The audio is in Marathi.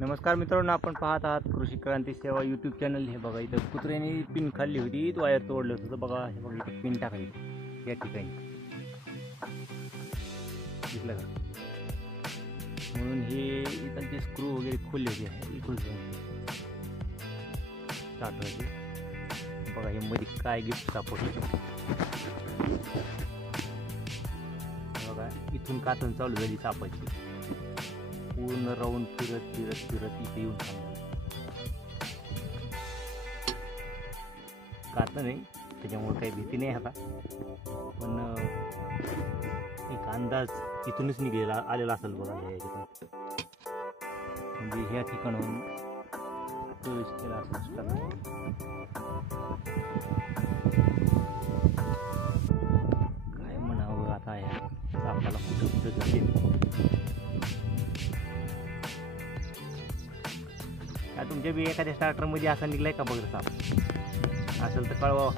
नमस्कार मित्रांनो, आपण पाहत आहात कृषी क्रांती सेवा यूट्यूब चॅनल. हे बघा, इथं कुत्र्याने पिन खाल्ली होती, वायर तोडलं होतं. बघा, हे बघा, इथं पिन टाकली या ठिकाणी, दिसलं का? म्हणून हे इथं स्क्रू वगैरे खोलले होते इकडून टाकायचे. बघा, हे मध्ये काय गिफ्ट सापडलं बघा. इथून कातून चालू झाली सापायची, पूर्ण राऊंड फिरत फिरत फिरत इथे येऊन कात नाही, त्याच्यामुळे काही भीती नाही आता. पण एक अंदाज इथूनच निघलेला आलेला असेल बघा. म्हणजे ह्या ठिकाणाहून प्रवेश केला असेल. काय म्हणावं आता या सापाला, कुठं कुठं जाते. तुमच्या बी एखाद्या स्टार्टरमध्ये असा निघलाय का बघा साप? असेल तर कळवा.